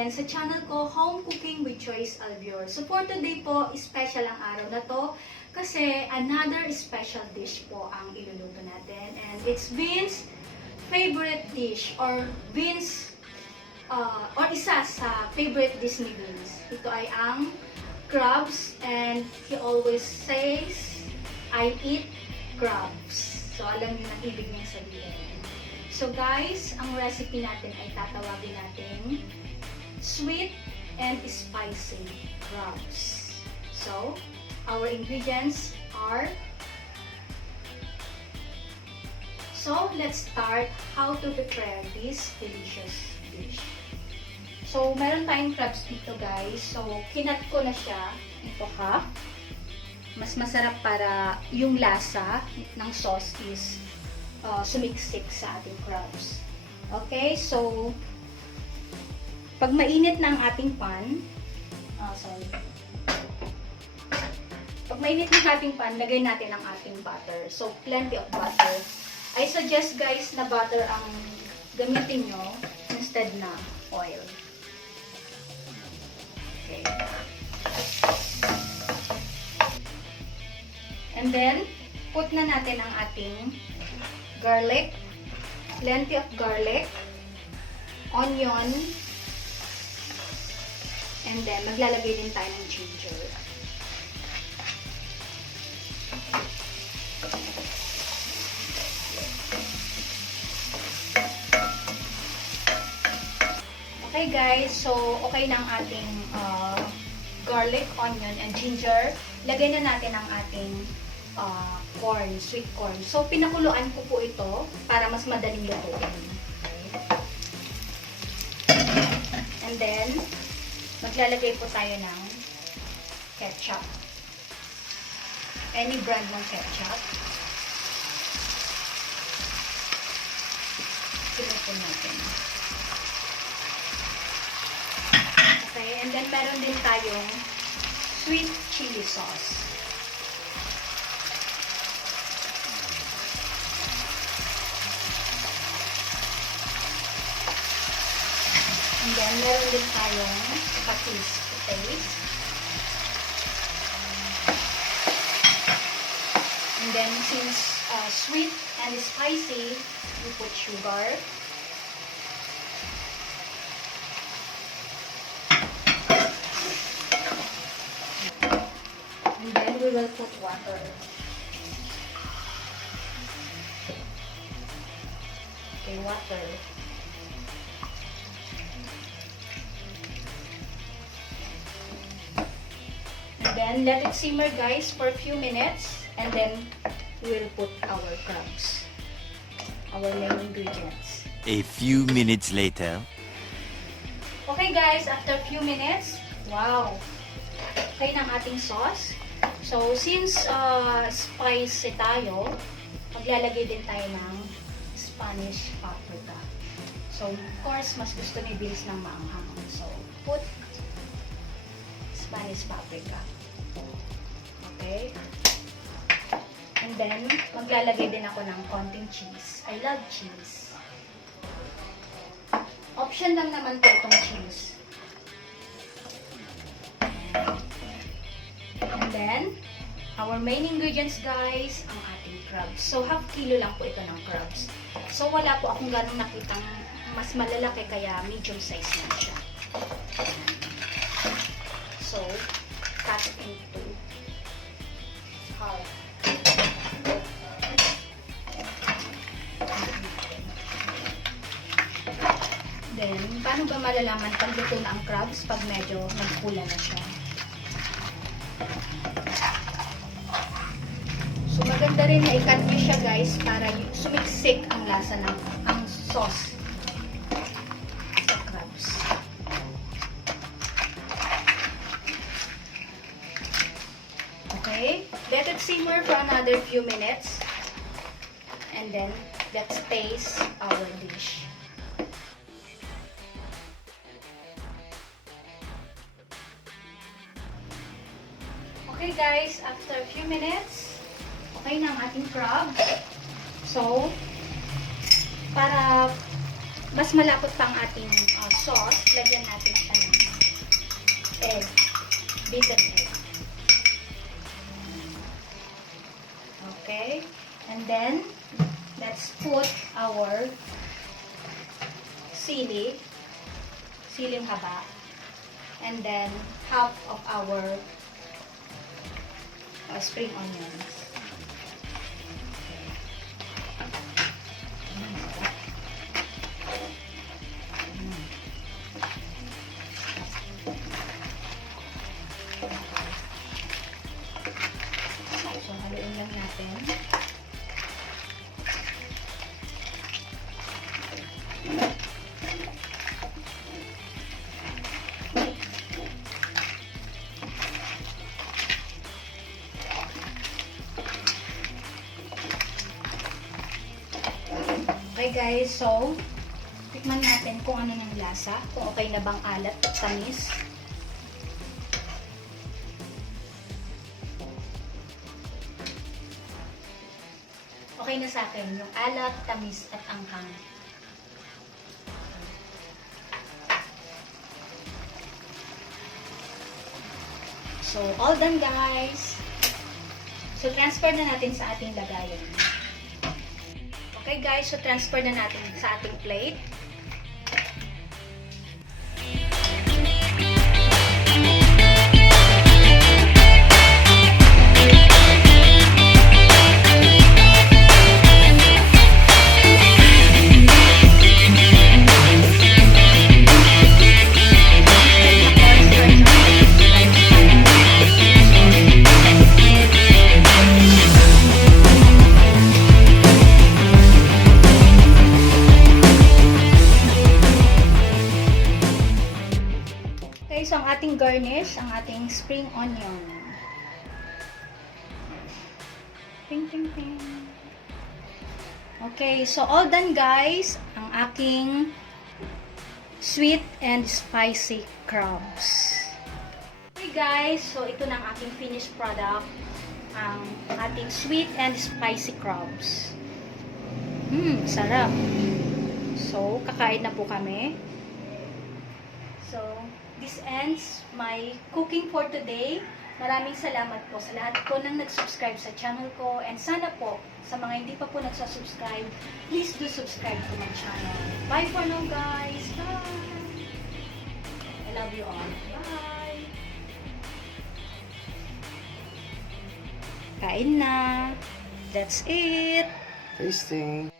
again sa channel ko, Home Cooking with Joyce Alvior. So for today po, special ang araw na to kasi another special dish po ang iluluto natin. And it's Vince's favorite dish or Vince or isa sa favorite dish ni Vince. Ito ay ang crabs and he always says, I eat crabs. So alam niyo na ibig niyang sabihin. So guys, ang recipe natin ay tatawagin natin sweet and spicy crabs. So, our ingredients are... So, let's start how to prepare this delicious dish. So, meron tayong crabs dito guys. So, kinat ko na siya. Ito half. Mas masarap para yung lasa ng sauce is sumiksik sa ating crabs. Okay, so pag mainit na ang ating pan, pag mainit na ang ating pan, lagay natin ang ating butter. So, plenty of butter. I suggest guys na butter ang gamitin nyo instead na oil. Okay. And then, put na natin ang ating garlic, plenty of garlic, onion, and then maglalagay din tayo ng ginger. Okay guys, so okay na ang ating garlic, onion, and ginger. Lagay na natin ang ating corn, sweet corn. So, pinakuluan ko po ito para mas madaling lutuin. Okay. And then, maglalagay po tayo ng ketchup. Any brand ng ketchup. Pinukun natin. Okay, and then meron din tayong sweet chili sauce. And then, meron din tayong patis to taste. And then, since sweet and spicy, we put sugar. And then, we will put water. Okay, water. Then, let it simmer guys for a few minutes and then we'll put our crabs, our main ingredients. A few minutes later. Okay guys, after a few minutes, wow! Okay na ang ating sauce. So, since spicy tayo, maglalagay din tayo ng Spanish paprika. So, of course, mas gusto ni Vince ng maanghang. So, put Spanish paprika. Okay. And then, maglalagay din ako ng konting cheese. I love cheese. Option lang naman po itong cheese. And then, our main ingredients guys, ang ating crabs. So, half kilo lang po ito ng crabs. So, wala po akong ganong nakitang mas malalaki kaya medium size lang siya. So, cut into half. Then, paano ba malalaman pag luto na ang crabs pag medyo nagpula na siya? So, maganda rin na i-cut nyo siya guys para sumiksik ang lasa ng ang sauce sa crabs. Okay, let it simmer for another few minutes and then let's taste our dish. Okay guys, after a few minutes, okay na ang ating crab. So, para mas malapot pa ang ating sauce, lagyan natin siya ng egg. Beaten egg. Okay? And then, let's put our siling haba. And then, half of our spring onions. So, haluin lang natin. Okay guys, so tikman natin kung ano yung lasa, kung okay na bang alat at tamis. Okay na sa akin yung alat, tamis at anghang. So all done guys. So transfer na natin sa ating lagayan. Okay guys, so transfer na natin sa ating plate. Okay, so ang ating garnish, ang ating spring onion. Ping, ping, ping. Okay, so all done guys, ang aking sweet and spicy crabs. Okay guys, so ito na ang aking finished product, ang ating sweet and spicy crabs. Sarap. So, kakain na po kami. So, this ends my cooking for today. Maraming salamat po sa lahat po nang nag-subscribe sa channel ko. And sana po, sa mga hindi pa po nagsasubscribe, please do subscribe to my channel. Bye for now guys. Bye. I love you all. Bye. Kain na. That's it. Tasting.